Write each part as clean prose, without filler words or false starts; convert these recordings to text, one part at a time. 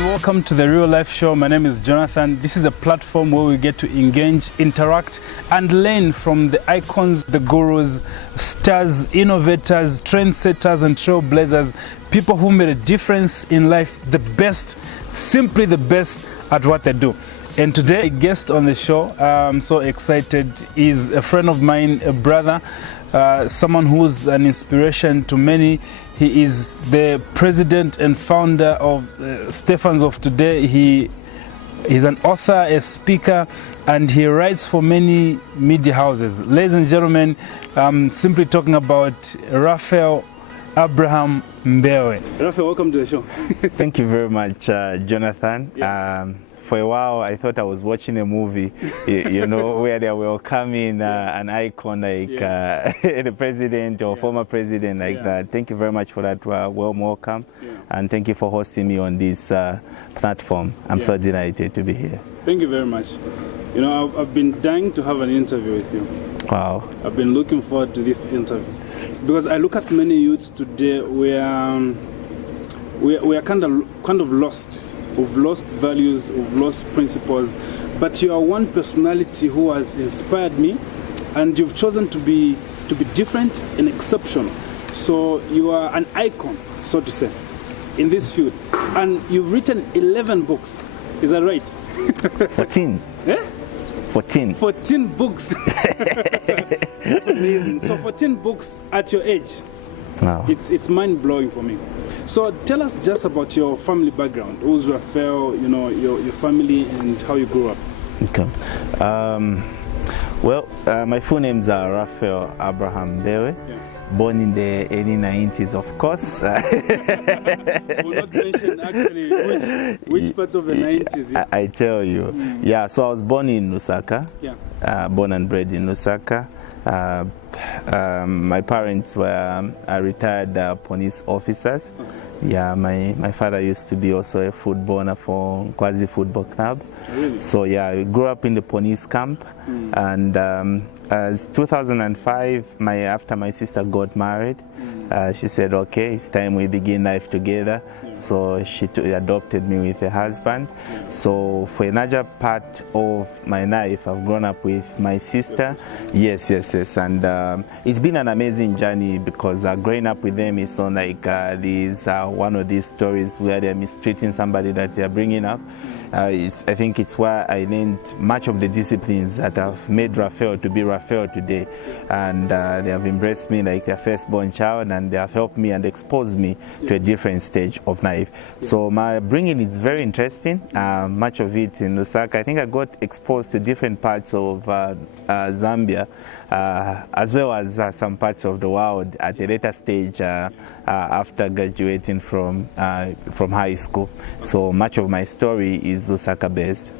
and welcome to the Real Life Show. My name is Jonathan. This is a platform where we get to engage, interact, and learn from the icons, the gurus, stars, innovators, trendsetters, and trailblazers, people who made a difference in life, the best, simply the best at what they do. And today, a guest on the show, I'm so excited, is a friend of mine, a brother, someone who's an inspiration to many. He is the president and founder of Stephans of Today. He's an author, a speaker, and he writes for many media houses. Ladies and gentlemen, I'm simply talking about Raphael Abraham Mbewe. Raphael, welcome to the show. Thank you very much, Jonathan. Yeah. For a while, I thought I was watching a movie, you know, where they were welcoming an icon like the president or former president like that. Thank you very much for that warm welcome, and thank you for hosting me on this platform. I'm so delighted to be here. Thank you very much. You know, I've been dying to have an interview with you. Wow. I've been looking forward to this interview because I look at many youths today where we are kind of lost. We've lost values, we've lost principles, but you are one personality who has inspired me, and you've chosen to be different and exceptional. So you are an icon, so to say, in this field. And you've written 11 books. Is that right? 14. Eh? 14. 14 books. That's amazing. So 14 books at your age. Wow. It's mind-blowing for me. So tell us just about your family background. Who's Raphael, you know, your family and how you grew up. Okay. Well, my full names are Raphael Abraham Mbewe. Born in the early 90s, of course. We'll not mention actually which part of the 90s. I tell you. Yeah, so I was born in Lusaka. Yeah. Born and bred in Lusaka. My parents were retired police officers. Okay. Yeah, my father used to be also a footballer for Kwazi Football Club. Really? So yeah, I grew up in the police camp, and as 2005, after my sister got married, she said, okay, it's time we begin life together. So she adopted me with a husband. So for a larger part of my life, I've grown up with my sister. Yes. And it's been an amazing journey because growing up with them is on like one of these stories where they're mistreating somebody that they're bringing up. I think it's where I learned much of the disciplines that have made Raphael to be Raphael today. And they have embraced me like their firstborn child, and they have helped me and exposed me to a different stage of life. So my upbringing is very interesting. Much of it in Lusaka. I think I got exposed to different parts of Zambia, as well as some parts of the world at a later stage after graduating from high school. So much of my story is Lusaka based.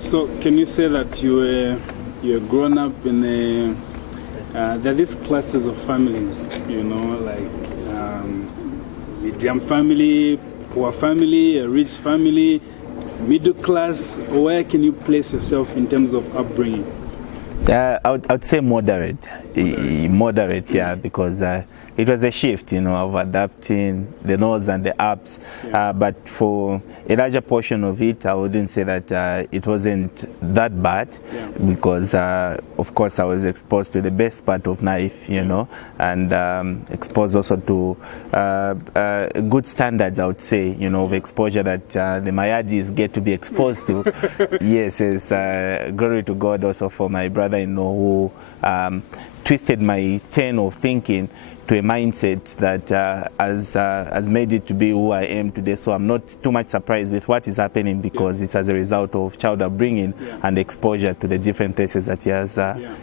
So can you say that you're grown up in there are these classes of families, you know, like medium family, poor family, a rich family, middle class? Where can you place yourself in terms of upbringing? I would say moderate, yeah, because it was a shift, you know, of adapting the lows and the ups. But for a larger portion of it, I wouldn't say that it wasn't that bad, because, of course, I was exposed to the best part of life, you know, and exposed also to good standards, I would say, you know, of exposure that the Mayadis get to be exposed to. Yes, glory to God also for my brother-in-law who twisted my turn of thinking to a mindset that has made it to be who I am today. So I'm not too much surprised with what is happening, because it's as a result of child upbringing and exposure to the different places that he has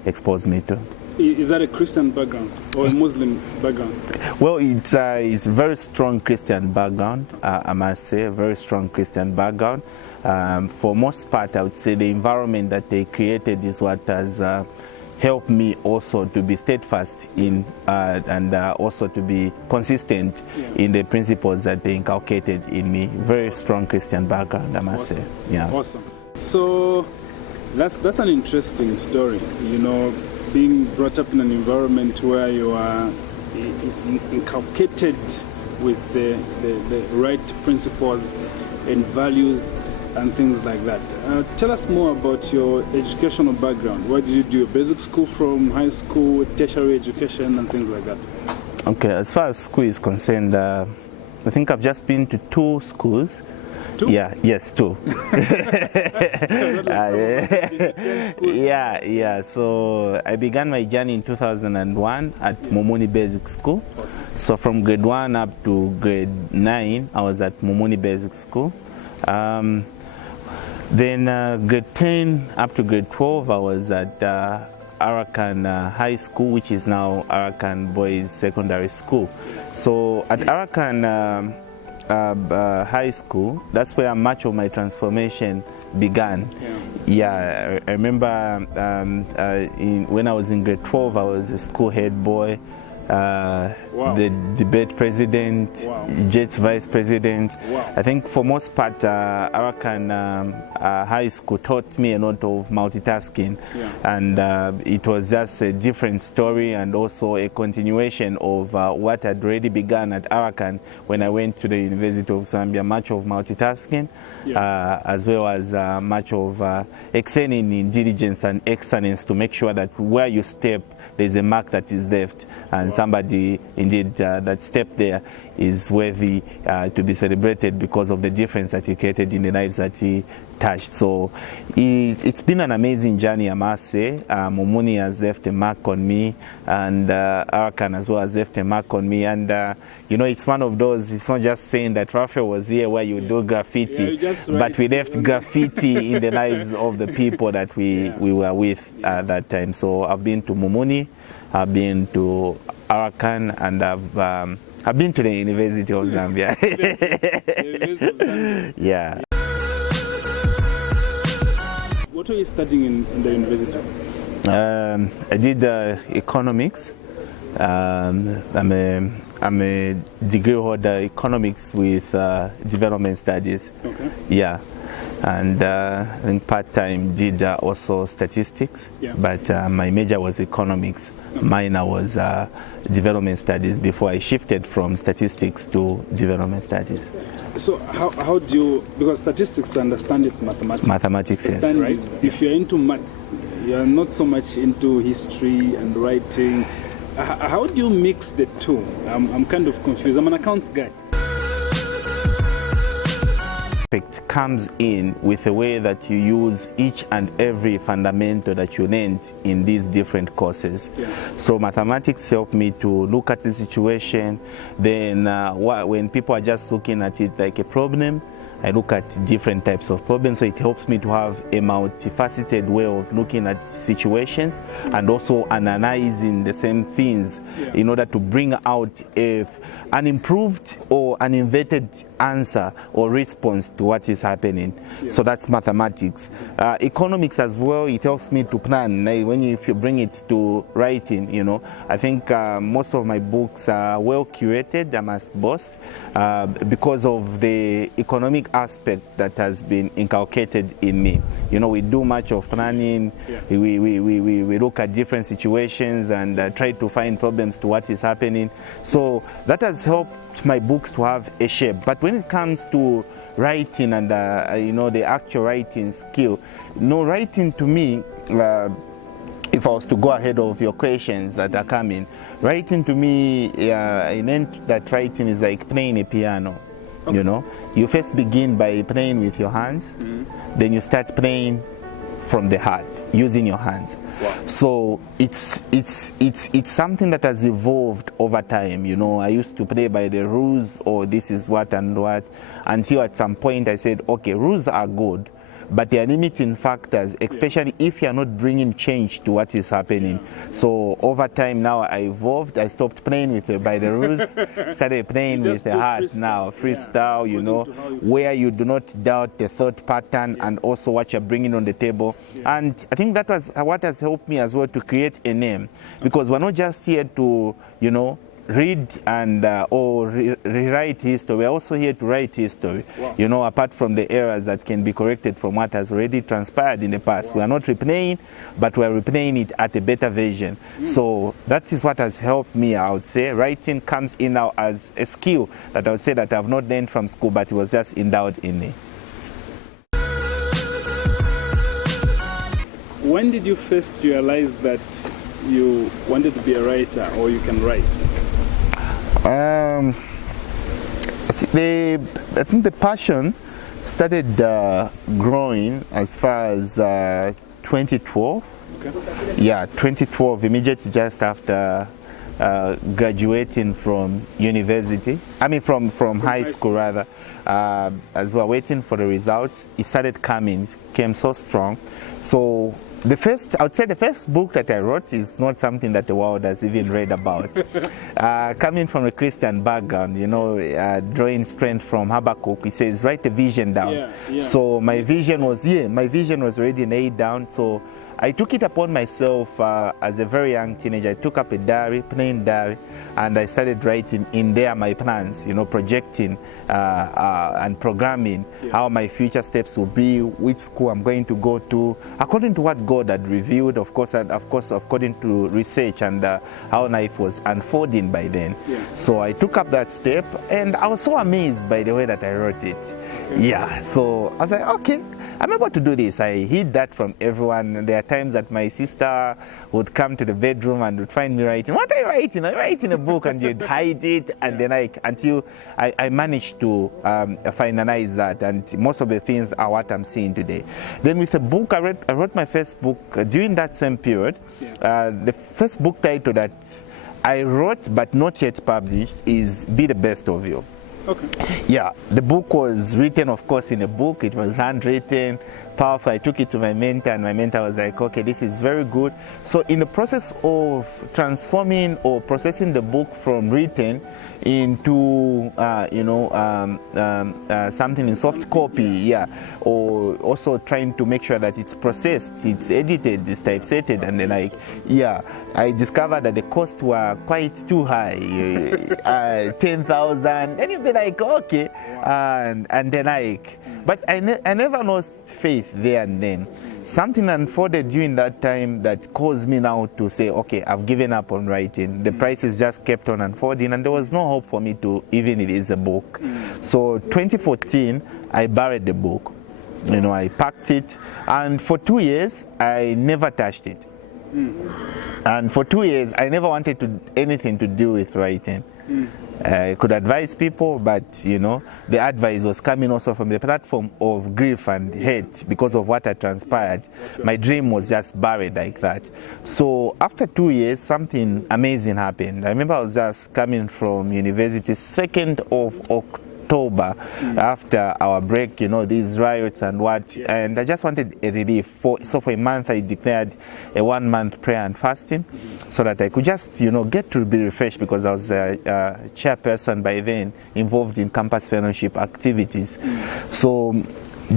exposed me to. Is that a Christian background or a Muslim background? Well, it's a very strong Christian background, I must say, a very strong Christian background. For most part, I would say the environment that they created is what has helped me also to be steadfast in and also to be consistent in the principles that they inculcated in me. Very strong Christian background, I must say. Yeah. Awesome. So that's an interesting story, you know, being brought up in an environment where you are inculcated with the right principles and values and things like that. Tell us more about your educational background. Where did you do your basic school from, high school, tertiary education, and things like that? Okay, as far as school is concerned, I think I've just been to 2 schools. 2? Yeah, yes, 2. Yeah. So I began my journey in 2001 at Momoni Basic School. Awesome. So from grade 1 up to grade 9, I was at Momoni Basic School. Then grade 10 up to grade 12, I was at Arakan High School, which is now Arakan Boys Secondary School. So at Arakan High School, that's where much of my transformation began. Yeah, I remember when I was in grade 12, I was a school head boy. Wow. The debate president, wow. Jets vice president. Wow. I think for most part, Arakan High School taught me a lot of multitasking, and it was just a different story and also a continuation of what had already begun at Arakan when I went to the University of Zambia. Much of multitasking, as well as much of excelling in diligence and excellence to make sure that where you step, there's a mark that is left, and somebody indeed that stepped there is worthy to be celebrated because of the difference that he created in the lives that he touched. So it's been an amazing journey, I must say. Momoni has left a mark on me, and Arakan as well has left a mark on me. And you know, it's one of those, it's not just saying that Raphael was here where you do graffiti, but we left graffiti in the lives of the people that we were with at that time. So I've been to Momoni, I've been to Arakan, and I've been to the University of Zambia. Yeah. What are you studying in the university? I did economics. I'm a degree holder economics with development studies. Okay. Yeah. And in part-time did also statistics, but my major was economics. Minor was development studies before I shifted from statistics to development studies. So how do you, because statistics, I understand it's mathematics. Mathematics, yes. Right? If you're into maths, you're not so much into history and writing. How do you mix the two? I'm kind of confused. I'm an accounts guy. It comes in with the way that you use each and every fundamental that you learned in these different courses. So mathematics helped me to look at the situation. Then when people are just looking at it like a problem, I look at different types of problems, so it helps me to have a multifaceted way of looking at situations and also analyzing the same things in order to bring out an improved or an inverted answer or response to what is happening. So that's mathematics. Economics as well, it helps me to plan. If you bring it to writing, you know, I think most of my books are well curated, I must boast, because of the economic aspect that has been inculcated in me. You know, we do much of planning, we look at different situations and try to find problems to what is happening. So that has helped my books to have a shape. But when it comes to writing and you know, the actual writing skill, writing to me, if I was to go ahead of your questions that are coming, writing to me, I meant that writing is like playing a piano. You know, you first begin by playing with your hands, then you start playing from the heart, using your hands. So it's something that has evolved over time. You know, I used to play by the rules, or this is what and what, until at some point I said, okay, rules are good, but they are limiting factors, especially if you are not bringing change to what is happening. So over time now I evolved. I stopped playing with by the rules, started playing with the heart now, freestyle, you know, where you do not doubt the thought pattern and also what you're bringing on the table. And I think that was what has helped me as well to create a name, because we're not just here to, you know, read and or rewrite history. We're also here to write history. Wow. You know, apart from the errors that can be corrected from what has already transpired in the past. Wow. We are not replaying, but we're replaying it at a better version. So that is what has helped me, I would say. Writing comes in now as a skill that I would say that I've not learned from school, but it was just endowed in me. When did you first realize that you wanted to be a writer or you can write? I think the passion started growing as far as 2012. Okay. Yeah, 2012, immediately just after graduating from university. I mean, from high school rather. As we were waiting for the results, it started coming, came so strong. So I would say the first book that I wrote is not something that the world has even read about. Coming from a Christian background, you know, drawing strength from Habakkuk, he says, write the vision down. Yeah, yeah. So my vision was already laid down. So I took it upon myself as a very young teenager. I took up a diary, plain diary, and I started writing in there my plans, you know, projecting and programming how my future steps will be, which school I'm going to go to, according to what God had revealed, of course, according to research and how life was unfolding by then. Yeah. So I took up that step, and I was so amazed by the way that I wrote it. Okay. Yeah, so I was like, okay, I'm able to do this. I hid that from everyone. There are times that my sister would come to the bedroom and would find me writing. What are you writing? I'm writing a book, and you'd hide it, and then until I managed to finalize that, and most of the things are what I'm seeing today. Then with a book, I wrote my first book during that same period. Yeah. The first book title that I wrote but not yet published is Be the Best of You. Okay. Yeah, the book was written, of course, in a book. It was handwritten, powerful. I took it to my mentor, and my mentor was like, okay, this is very good. So in the process of transforming or processing the book from written into something in soft copy, yeah, or also trying to make sure that it's processed, it's edited, it's typesetted, and then I discovered that the costs were quite too high, 10,000, and you'd be like, okay, and then but I never lost faith there and then. Something unfolded during that time that caused me now to say, okay, I've given up on writing. The prices just kept on unfolding, and there was no hope for me to even release a book. So 2014, I buried the book. You know, I packed it, and for 2 years, I never touched it. And for 2 years, I never wanted anything to do with writing. I could advise people, but you know, the advice was coming also from the platform of grief and hate because of what had transpired. My dream was just buried like that. So after 2 years, something amazing happened. I remember I was just coming from university, 2nd of October, after our break, you know, these riots and what, and I just wanted a relief. So for a month, I declared a 1 month prayer and fasting, so that I could just, you know, get to be refreshed, because I was a chairperson by then, involved in campus fellowship activities. So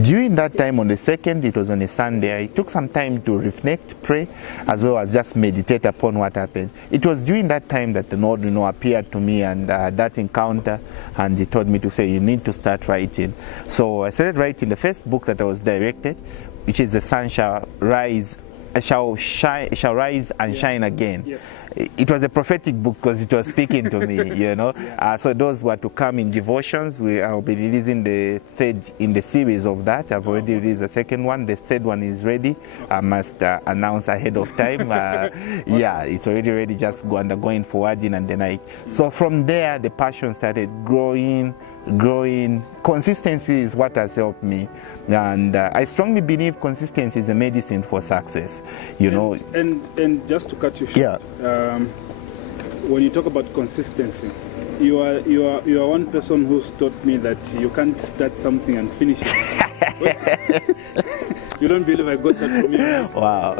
during that time, on the 2nd, it was on a Sunday, I took some time to reflect, pray, as well as just meditate upon what happened. It was during that time that the Lord, you know, appeared to me, and that encounter, and he told me to say, you need to start writing. So I started writing the first book that I was directed, which is The Sun Shall Rise and Shine Again. Yes. It was a prophetic book because it was speaking to me, you know. So those were to come in devotions. I'll be releasing the third in the series of that. I've already released the second one. The third one is ready. I must announce ahead of time. Yeah, it's already ready, just undergoing forwarding and the like. So from there, the passion started growing. Consistency is what has helped me, and I strongly believe consistency is a medicine for success, you know. And just to cut you short, when you talk about consistency, you are one person who's taught me that you can't start something and finish it. You don't believe I got that from you? Wow.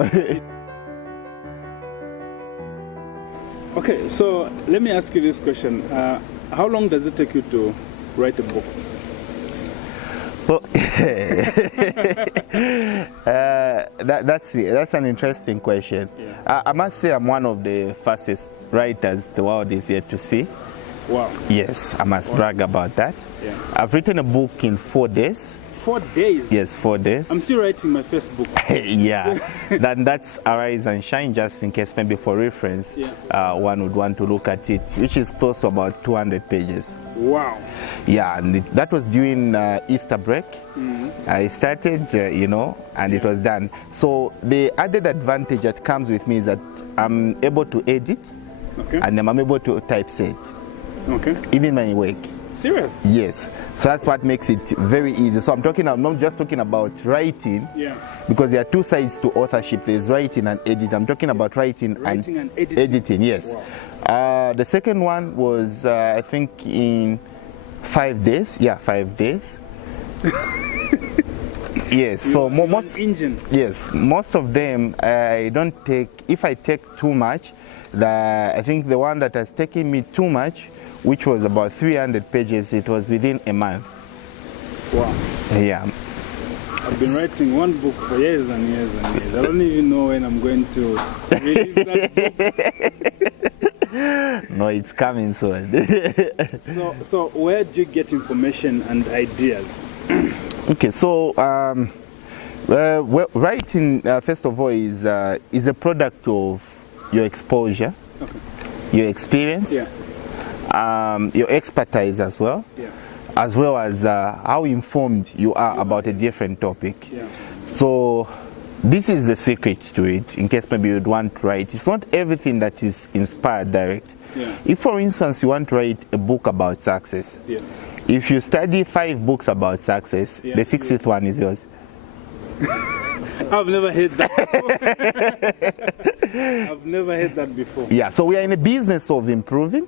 Okay, so let me ask you this question: how long does it take you to write a book? Well, that's an interesting question. Yeah. I must say I'm one of the fastest writers the world is yet to see. Wow. Yes, I must brag about that. Yeah. I've written a book in 4 days. 4 days? Yes, 4 days. I'm still writing my first book. Yeah, then that's Arise and Shine, just in case maybe for reference, one would want to look at it, which is close to about 200 pages. Wow. Yeah, and that was during Easter break. I started, and it was done. So the added advantage that comes with me is that I'm able to edit, and I'm able to typeset, even my work. Serious? Yes. So that's what makes it very easy. So I'm not just talking about writing, because there are 2 sides to authorship. There's writing and editing. I'm talking about writing and editing. Yes. Wow. The second one was I think in 5 days. Yeah, 5 days. Yes. So most of them I don't take. If I take too much, I think the one that has taken me too much, which was about 300 pages, it was within a month. Wow. Yeah. I've been writing one book for years and years and years. I don't even know when I'm going to release that book. No, it's coming soon. So where do you get information and ideas? Okay, so writing, first of all, is a product of your exposure, your experience, your expertise as well, as well as how informed you are about a different topic. So this is the secret to it, in case maybe you'd want to write. It's not everything that is inspired direct. If, for instance, you want to write a book about success, if you study 5 books about success, the 6th one is yours. I've never heard that before. I've never heard that before. Yeah, so we are in a business of improving.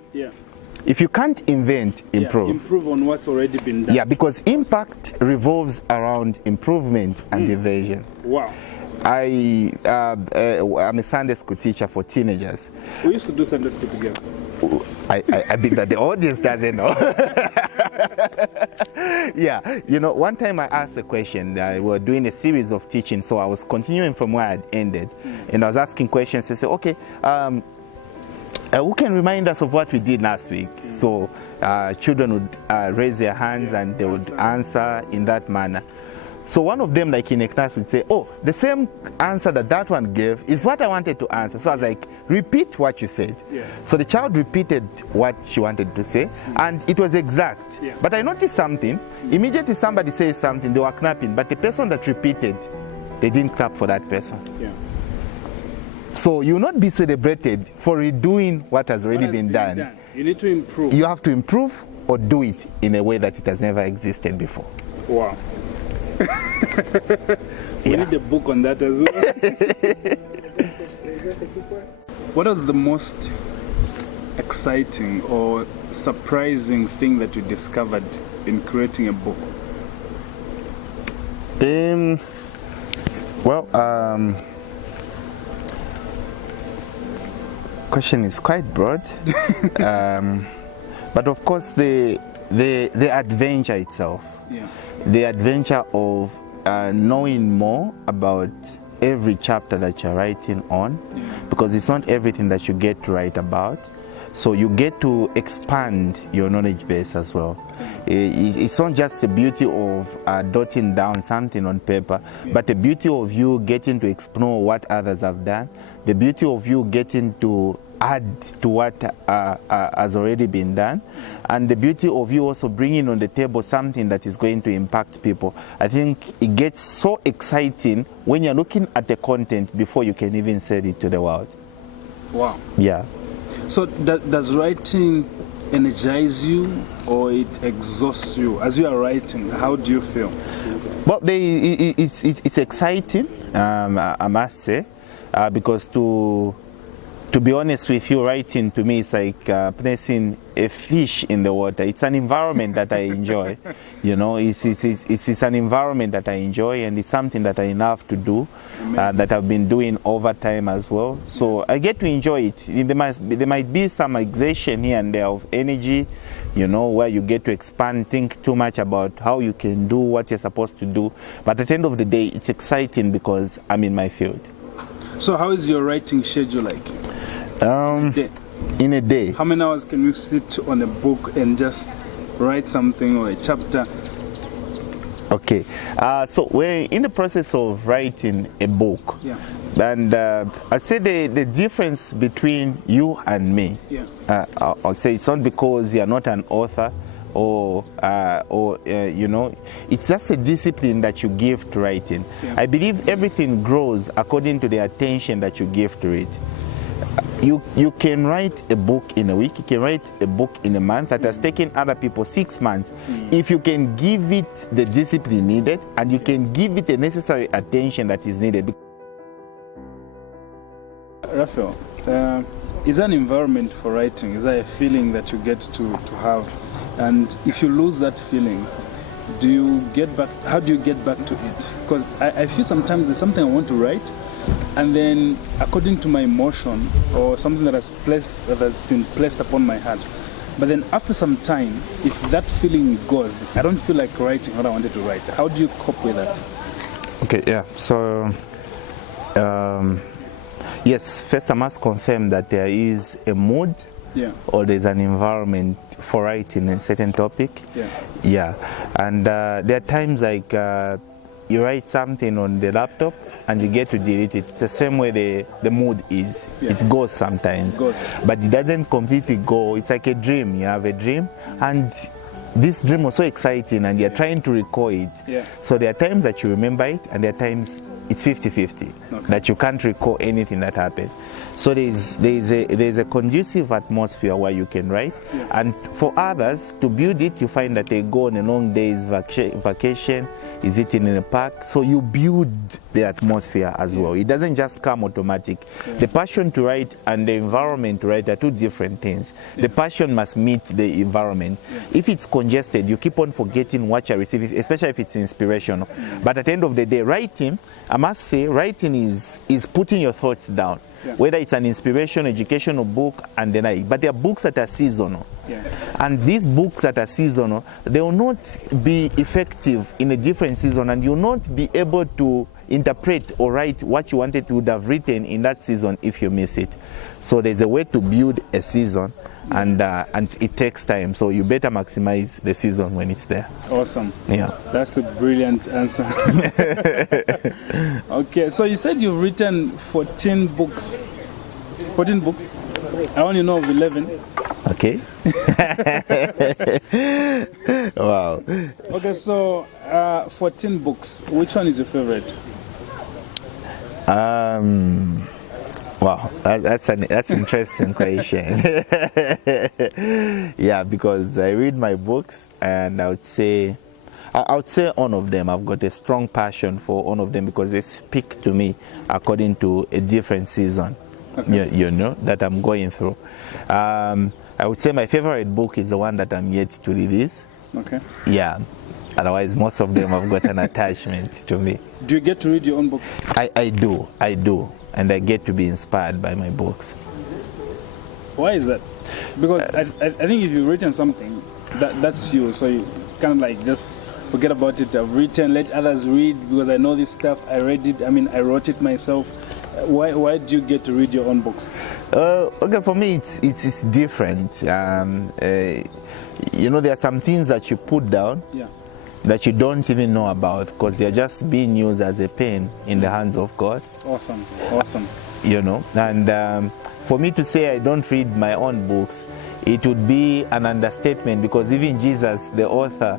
If you can't invent, improve. Improve on what's already been done. Yeah, because impact revolves around improvement and evasion. Wow. I'm a Sunday school teacher for teenagers. We used to do Sunday school together. I think that the audience doesn't know. Yeah, one time I asked a question. We were doing a series of teaching, so I was continuing from where I had ended, and I was asking questions to say, okay, who can remind us of what we did last week? So children would raise their hands and they would answer in that manner. So one of them, like in a class, would say, oh, the same answer that one gave is what I wanted to answer. So I was like, repeat what you said. So the child repeated what she wanted to say, and it was exact. But I noticed something. Immediately somebody says something, they were clapping, but the person that repeated, they didn't clap for that person. So you will not be celebrated for redoing what has already been done. You need to improve. You have to improve or do it in a way that it has never existed before. Wow. We need a book on that as well. What was the most exciting or surprising thing that you discovered in creating a book? Question is quite broad, but of course the adventure itself, the adventure of knowing more about every chapter that you're writing on, because it's not everything that you get to write about. So you get to expand your knowledge base as well. It's not just the beauty of dotting down something on paper, but the beauty of you getting to explore what others have done, the beauty of you getting to add to what has already been done, and the beauty of you also bringing on the table something that is going to impact people. I think it gets so exciting when you're looking at the content before you can even sell it to the world. Wow. Yeah. So does writing energize you or it exhausts you? As you are writing, how do you feel? Well, it's exciting, I must say, because to To be honest with you, writing to me is like placing a fish in the water. It's an environment that I enjoy. You know, it's an environment that I enjoy, and it's something that I love to do, that I've been doing over time as well. So I get to enjoy it. There might be some exertion here and there of energy, you know, where you get to expand, think too much about how you can do what you're supposed to do. But at the end of the day, it's exciting because I'm in my field. So how is your writing schedule like? In a day. How many hours can you sit on a book and just write something or a chapter? Okay, so we're in the process of writing a book. Yeah. And I say the difference between you and me, yeah. I'll say it's not because you're not an author or you know, it's just a discipline that you give to writing. Yeah. I believe everything grows according to the attention that you give to it. You can write a book in a week, you can write a book in a month that has taken other people 6 months. If you can give it the discipline needed and you can give it the necessary attention that is needed. Raphael, is there an environment for writing? Is there a feeling that you get to have? And if you lose that feeling, do you get back? How do you get back to it? Because I feel sometimes there's something I want to write, and then according to my emotion or something that has been placed upon my heart, but then after some time, if that feeling goes, I don't feel like writing what I wanted to write. How do you cope with that? Okay, yeah. So yes, first I must confirm that there is a mood, yeah, or there's an environment for writing a certain topic. Yeah. Yeah. And there are times like you write something on the laptop and you get to delete it. It's the same way the mood is. Yeah. It goes sometimes. But it doesn't completely go. It's like a dream. You have a dream and this dream was so exciting and you're trying to recall it. Yeah. So there are times that you remember it and there are times it's 50-50, okay, that you can't recall anything that happened. So there's a conducive atmosphere where you can write. Yeah. And for others to build it, you find that they go on a long day's vacation, is eating in a park. So you build the atmosphere as well. It doesn't just come automatic. Yeah. The passion to write and the environment to write are two different things. Yeah. The passion must meet the environment. Yeah. If it's congested, you keep on forgetting what you're receiving, especially if it's inspirational. But at the end of the day, writing, I must say, writing is putting your thoughts down. Yeah. Whether it's an inspiration, educational book, and then but there are books that are seasonal. Yeah. And these books that are seasonal, they will not be effective in a different season, and you'll not be able to interpret or write what you wanted to have written in that season if you miss it. So there's a way to build a season, and it takes time. So you better maximize the season when it's there. Awesome. Yeah. That's a brilliant answer. Okay, so you said you've written 14 books. 14 books? I only know of 11. Okay. Wow. Okay, so 14 books. Which one is your favorite? Wow, that's an interesting question. Yeah, because I read my books and I would say all of them. I've got a strong passion for all of them because they speak to me according to a different season. Okay. You know, that I'm going through. I would say my favorite book is the one that I'm yet to release. Okay. Yeah. Otherwise, most of them have got an attachment to me. Do you get to read your own books? I do. And I get to be inspired by my books. Why is that? Because I think if you've written something, that's you. So you kind of like just forget about it. I've written, let others read because I know this stuff. I read it. I mean, I wrote it myself. Why do you get to read your own books? Okay, for me it's different. You know, there are some things that you put down. Yeah. That you don't even know about because they're just being used as a pen in the hands of God. Awesome. You know, and for me to say I don't read my own books, it would be an understatement because even Jesus, the author,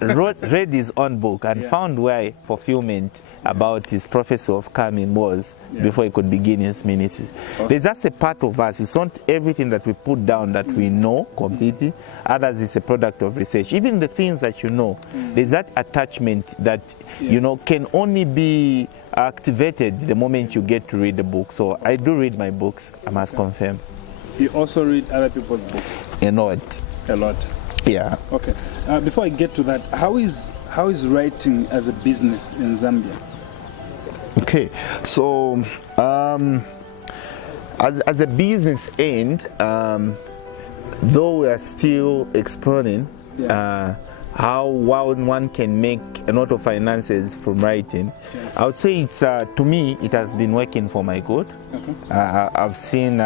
read his own book and found where fulfillment about his prophecy of coming was before he could begin his ministry. Awesome. There's just a part of us. It's not everything that we put down that we know completely. Others is a product of research. Even the things that you know, there's that attachment that you know can only be activated the moment you get to read the book. So I do read my books I must confirm. You also read other people's books? A lot. A lot. Yeah. Okay. Before I get to that, how is writing as a business in Zambia? Okay. So, as a business end, though we are still exploring how one can make a lot of finances from writing, I would say it's to me it has been working for my good. Okay. I've seen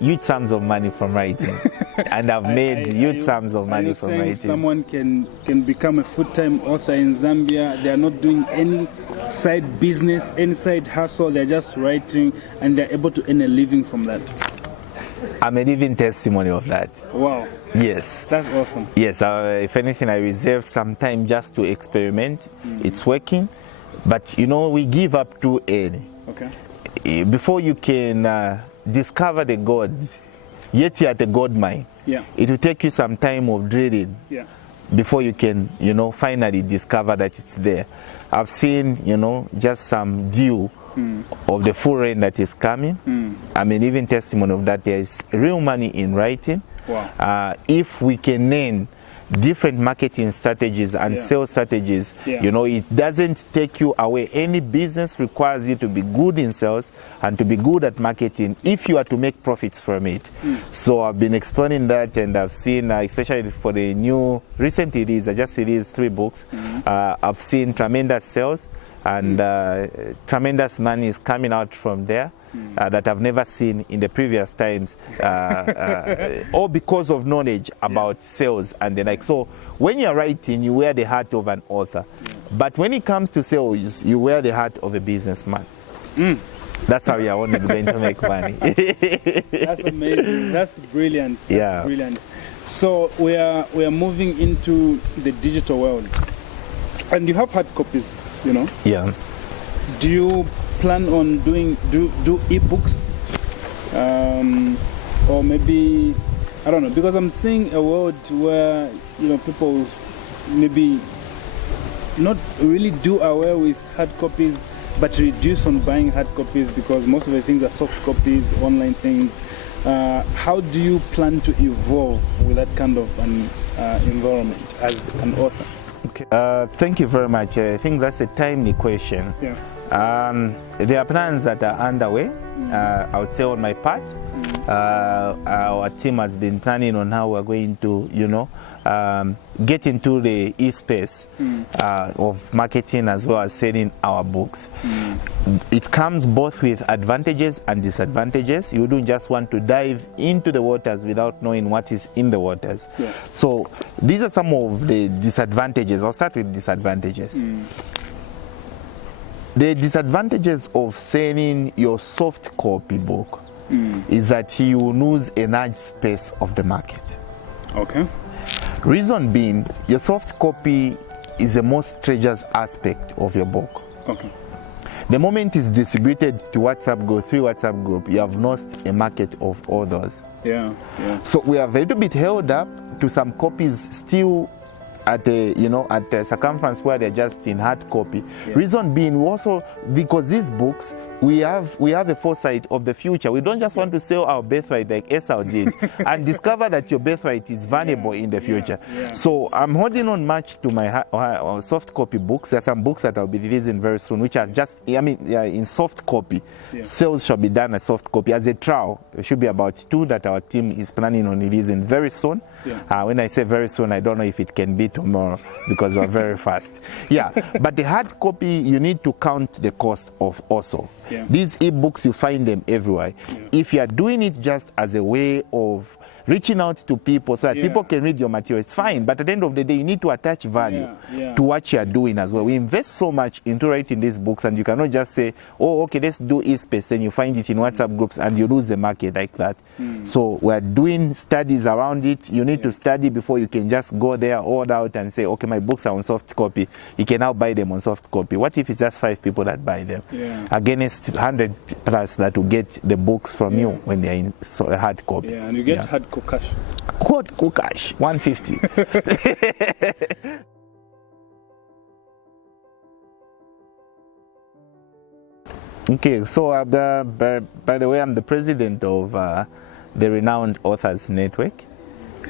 huge sums of money from writing, and I've made huge sums of money from writing. Someone can become a full-time author in Zambia. They are not doing any side business, any side hustle. They're just writing, and they're able to earn a living from that. I'm a living testimony of that. Wow. Yes. That's awesome. Yes. If anything, I reserved some time just to experiment. It's working, but we give up too early. Okay. Before you can discover the gods, yet you're at the gold mine. Yeah. It will take you some time of drilling. Yeah. Before you can, finally discover that it's there. I've seen, just some dew of the full rain that is coming. I mean, even testimony of that. There is real money in writing. Wow. If we can learn different marketing strategies and sales strategies, it doesn't take you away. Any business requires you to be good in sales and to be good at marketing if you are to make profits from it. So I've been exploring that, and I've seen, especially for the new recent release, I just released 3 books. I've seen tremendous sales, and tremendous money is coming out from there. That I've never seen in the previous times, all because of knowledge about sales and the like. So when you're writing, you wear the hat of an author, but when it comes to sales, you wear the hat of a businessman. That's how you're only going to make money. That's amazing. That's brilliant. That's brilliant. So we are moving into the digital world, and you have hard copies, Yeah. Do you plan on do ebooks, or maybe, I don't know, because I'm seeing a world where people maybe not really do away with hard copies, but reduce on buying hard copies because most of the things are soft copies, online things. How do you plan to evolve with that kind of an environment as an author? Okay. Thank you very much. I think that's a timely question. Yeah. There are plans that are underway, I would say on my part. Our team has been planning on how we're going to, get into the e-space of marketing as well as selling our books. It comes both with advantages and disadvantages. You don't just want to dive into the waters without knowing what is in the waters. Yeah. So these are some of the disadvantages. I'll start with disadvantages. The disadvantages of selling your soft copy book is that you will lose a large space of the market. Okay. Reason being, your soft copy is the most treasured aspect of your book. Okay. The moment it's distributed to WhatsApp group, through WhatsApp group, you have lost a market of others. Yeah. So we are a little bit held up to some copies still at the circumference where they're just in hard copy. Reason being, we also, because these books, we have a foresight of the future. We don't just want to sell our birthright like Esau did and discover that your birthright is valuable in the future. So I'm holding on much to my soft copy books. There are some books that I'll be releasing very soon, which are just, in soft copy. Sales shall be done as soft copy. As a trial, there should be about 2 that our team is planning on releasing very soon. When I say very soon, I don't know if it can be tomorrow because we're very fast. But the hard copy, you need to count the cost of also. These ebooks, you find them everywhere. If you are doing it just as a way of reaching out to people so that people can read your material, it's fine. But at the end of the day, you need to attach value to what you are doing as well. We invest so much into writing these books, and you cannot just say, oh, okay, let's do e-space, and you find it in WhatsApp groups and you lose the market like that. So we're doing studies around it. You need to study before you can just go there, order out and say, okay, my books are on soft copy. You can now buy them on soft copy. What if it's just 5 people that buy them? Against 100 plus that will get the books from you when they're in hard copy. And you get hard cash. Quote cash 150. Okay, so by the way, I'm the president of the Renowned Authors Network.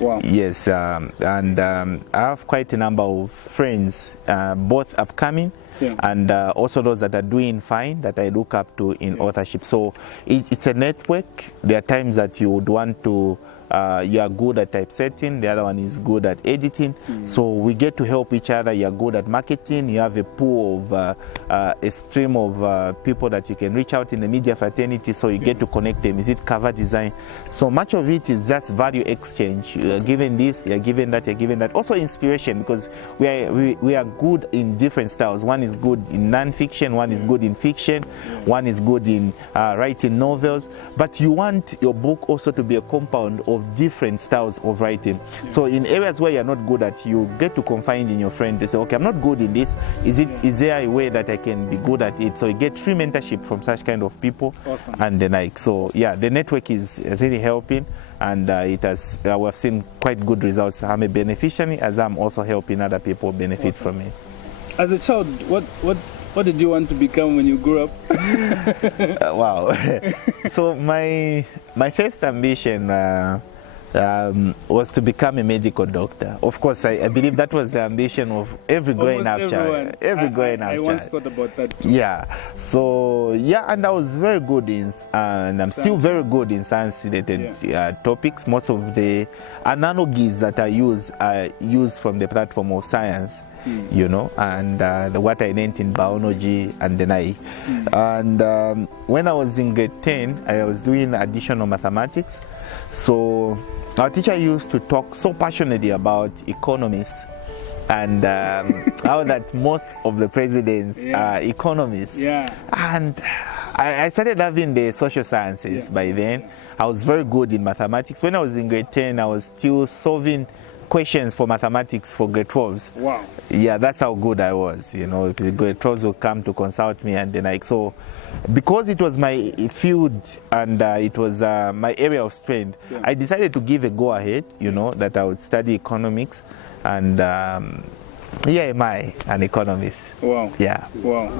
Wow. Yes, and I have quite a number of friends, both upcoming and also those that are doing fine that I look up to in authorship. So it's a network. There are times that you would want to, you are good at typesetting, the other one is good at editing. So we get to help each other. You are good at marketing, you have a pool of a stream of people that you can reach out in the media fraternity, so you get to connect them. Is it cover design? So much of it is just value exchange. You are given this, you are given that, you are given that. Also inspiration, because we are good in different styles. One is good in non-fiction, one is good in fiction, one is good in writing novels. But you want your book also to be a compound of different styles of writing. So in areas where you're not good at, you get to confide in your friend to say, okay, I'm not good in this. Is there a way that I can be good at it? So you get free mentorship from such kind of people. Awesome. And the like. So yeah, the network is really helping, and it has we've seen quite good results. I'm a beneficiary, as I'm also helping other people benefit from it. As a child, what did you want to become when you grew up? Wow. So my first ambition was to become a medical doctor. Of course, I believe that was the ambition of every growing up child. Every growing up child. I once thought about that too. Yeah. So yeah, and I was very good in, and I'm still very good in science-related topics. Most of the analogies that I use are used from the platform of science. You know, and what I learned in biology and then and when I was in grade 10, I was doing additional mathematics. So our teacher used to talk so passionately about economists and how that most of the presidents are economists. And I started loving the social sciences by then. I was very good in mathematics. When I was in grade 10, I was still solving questions for mathematics for grade 12s. Wow. Yeah, that's how good I was. You know, the grade 12s would come to consult me, and then so because it was my field and it was my area of strength, I decided to give a go ahead, you know, that I would study economics, and here am I, an economist. Wow. Yeah. Wow.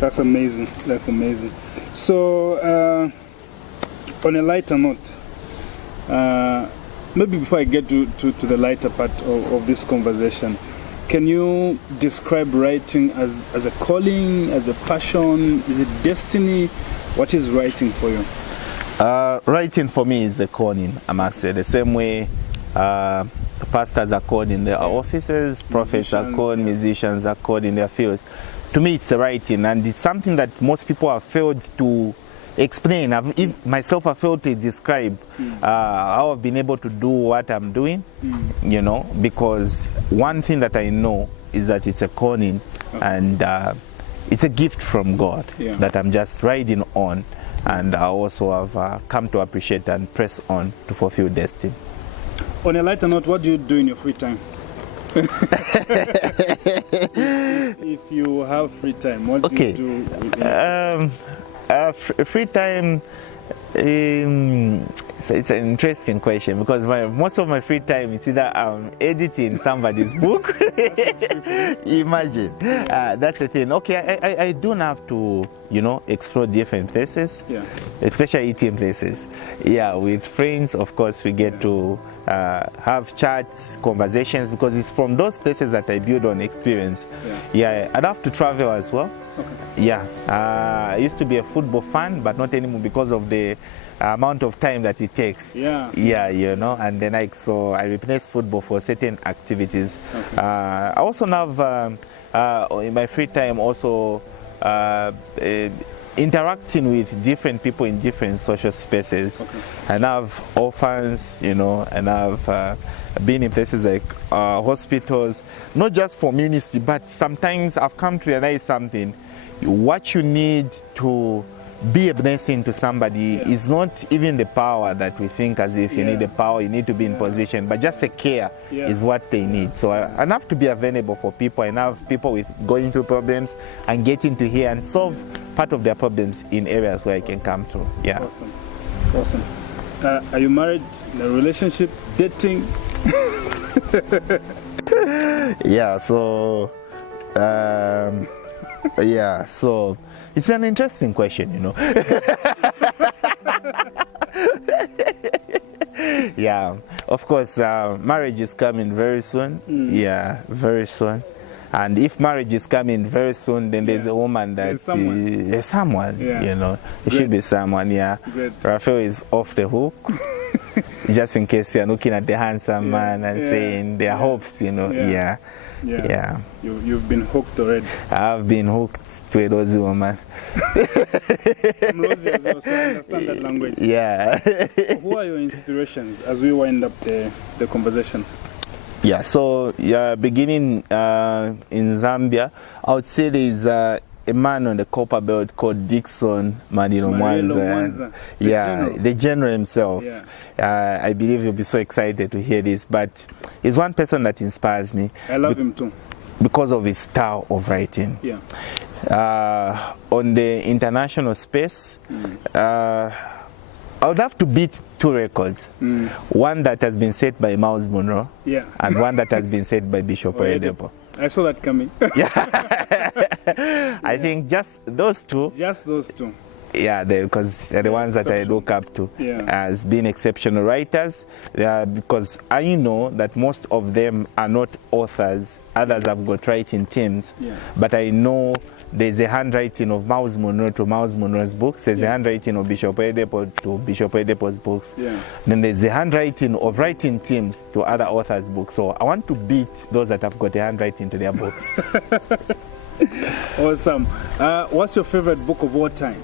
That's amazing. That's amazing. So on a lighter note, maybe before I get to the lighter part of this conversation, can you describe writing as a calling, as a passion? Is it destiny? What is writing for you? Writing for me is a calling, I must say. The same way pastors are called in their offices, prophets are called, musicians are called in their fields. To me, it's a writing, and it's something that most people have failed to explain. Myself, I failed to describe how I've been able to do what I'm doing, you know, because one thing that I know is that it's a calling, and it's a gift from God that I'm just riding on, and I also have come to appreciate and press on to fulfill destiny. On a lighter note, what do you do in your free time? if you have free time, what do you do? Free time, it's an interesting question, because most of my free time is either I'm editing somebody's book. Imagine. That's the thing. Okay, I don't have to, you know, explore different places, especially eating places. Yeah, with friends, of course, we get to have chats, conversations, because it's from those places that I build on experience. I'd have to travel as well. I used to be a football fan, but not anymore because of the amount of time that it takes. You know, and then so I replaced football for certain activities. I also have in my free time also interacting with different people in different social spaces. And I've orphans, you know, and I've been in places like hospitals, not just for ministry, but sometimes I've come to realize something. What you need to be a blessing to somebody is not even the power that we think as if you need the power, you need to be in position, but just a care is what they need. So I have to be available for people. I have people with going through problems and getting to hear and solve part of their problems in areas where I can come through. Awesome. Awesome. Are you married, in a relationship, dating? It's an interesting question, you know. Yeah, of course, marriage is coming very soon. Yeah, very soon. And if marriage is coming very soon, then there's a woman that there's someone, Yeah. you know. It should be someone, yeah. Great. Raphael is off the hook. Just in case you're looking at the handsome man and saying their hopes, you know. Yeah. You've been hooked already. I've been hooked to a Rosie woman. I'm Rosie as well, so I understand that language. Yeah. Who are your inspirations as we wind up the conversation? Yeah, so beginning in Zambia, I would say there's a man on the copper belt called Dixon Marilo Mwanza. Yeah, the general himself. Yeah. I believe you'll be so excited to hear this, but he's one person that inspires me. I love him too. Because of his style of writing. Yeah. On the international space, I would have to beat two records. One that has been set by Miles Monroe, and one that has been set by Bishop Oyedepo. I saw that coming. I think just those two. Just those two. Yeah, because they're the ones that I look up to as being exceptional writers. Because I know that most of them are not authors. Others have got writing teams. But I know there's a handwriting of Miles Monroe to Miles Monroe's books. There's a handwriting of Bishop Oyedepo to Bishop Oyedepo's books. Then there's a handwriting of writing teams to other authors' books. So I want to beat those that have got a handwriting to their books. Awesome. What's your favorite book of all time?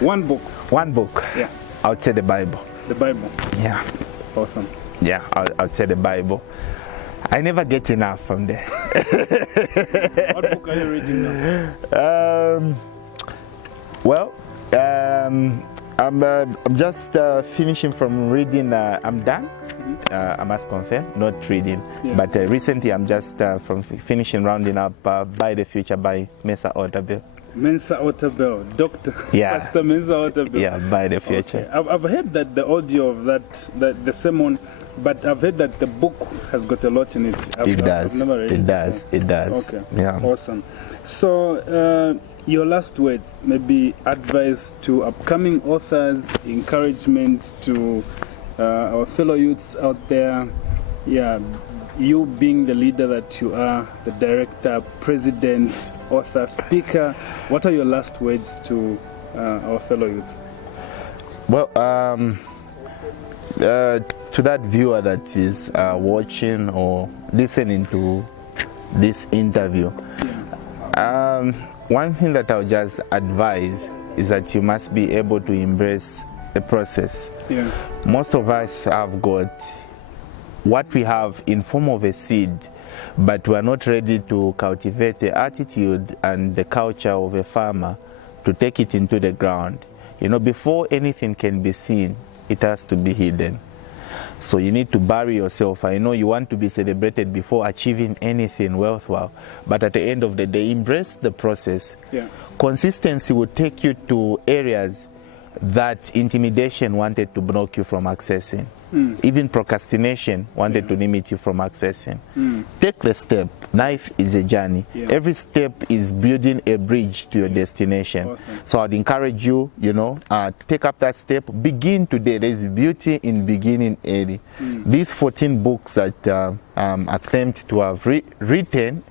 One book. One book. Yeah. I would say the Bible. The Bible. Yeah. Awesome. Yeah, I would say the Bible. I never get enough from there. What book are you reading now? I'm just finishing from reading. I'm done. I must confirm, not reading. But recently I'm just finishing rounding up By the Future by Mensa Otabil. Mensa Otabil, Doctor. Pastor Mensa Otabil. Yeah, By the Future. Okay. I've heard that the audio of that, the sermon, but I've heard that the book has got a lot in it. I've never read it. It does. Okay. Yeah. Awesome. So, your last words, maybe advice to upcoming authors, encouragement to our fellow youths out there. Yeah, you being the leader that you are, the director, president, author, speaker, what are your last words to our fellow youths? Well, to that viewer that is watching or listening to this interview, one thing that I'll just advise is that you must be able to embrace the process. Most of us have got what we have in form of a seed, but we are not ready to cultivate the attitude and the culture of a farmer to take it into the ground. You know, before anything can be seen, it has to be hidden. So you need to bury yourself. I know you want to be celebrated before achieving anything worthwhile, but at the end of the day, embrace the process. Consistency will take you to areas that intimidation wanted to block you from accessing. Even procrastination wanted to limit you from accessing. Take the step. Life is a journey. Every step is building a bridge to your destination. So I'd encourage you, to take up that step. Begin today. There is beauty in beginning early. These 14 books that I claimed to have written,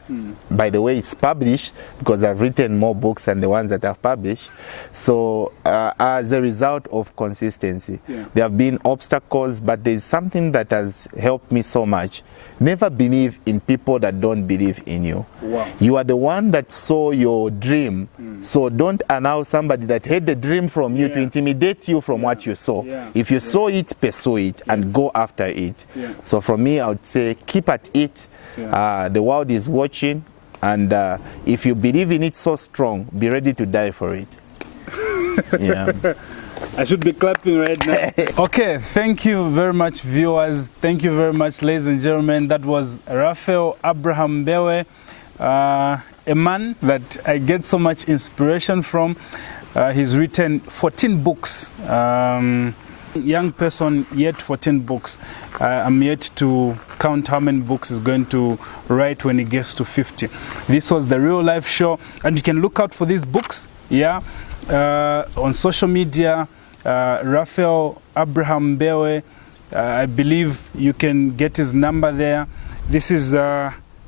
by the way, it's published because I've written more books than the ones that I've published. So as a result of consistency, there have been obstacles, but there's something that has helped me so much. Never believe in people that don't believe in you. You are the one that saw your dream. So don't allow somebody that had the dream from you to intimidate you from what you saw. If you saw it, pursue it and go after it. So for me, I would say keep at it. The world is watching, and if you believe in it so strong, be ready to die for it. I should be clapping right now. Okay, thank you very much, viewers. Thank you very much, ladies and gentlemen. That was Raphael Abraham Mbewe, a man that I get so much inspiration from. He's written 14 books. Young person, yet 14 books. I'm yet to count how many books he's going to write when he gets to 50. This was the Real Life Show, and you can look out for these books Yeah, on social media, Raphael Abraham Mbewe. I believe you can get his number there. This is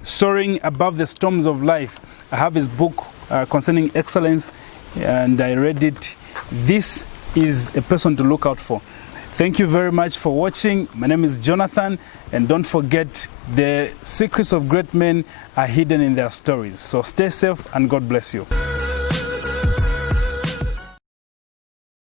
Soaring Above the Storms of Life. I have his book concerning excellence, and I read it. This is a person to look out for. Thank you very much for watching. My name is Jonathan, and don't forget, the secrets of great men are hidden in their stories. So stay safe, and God bless you.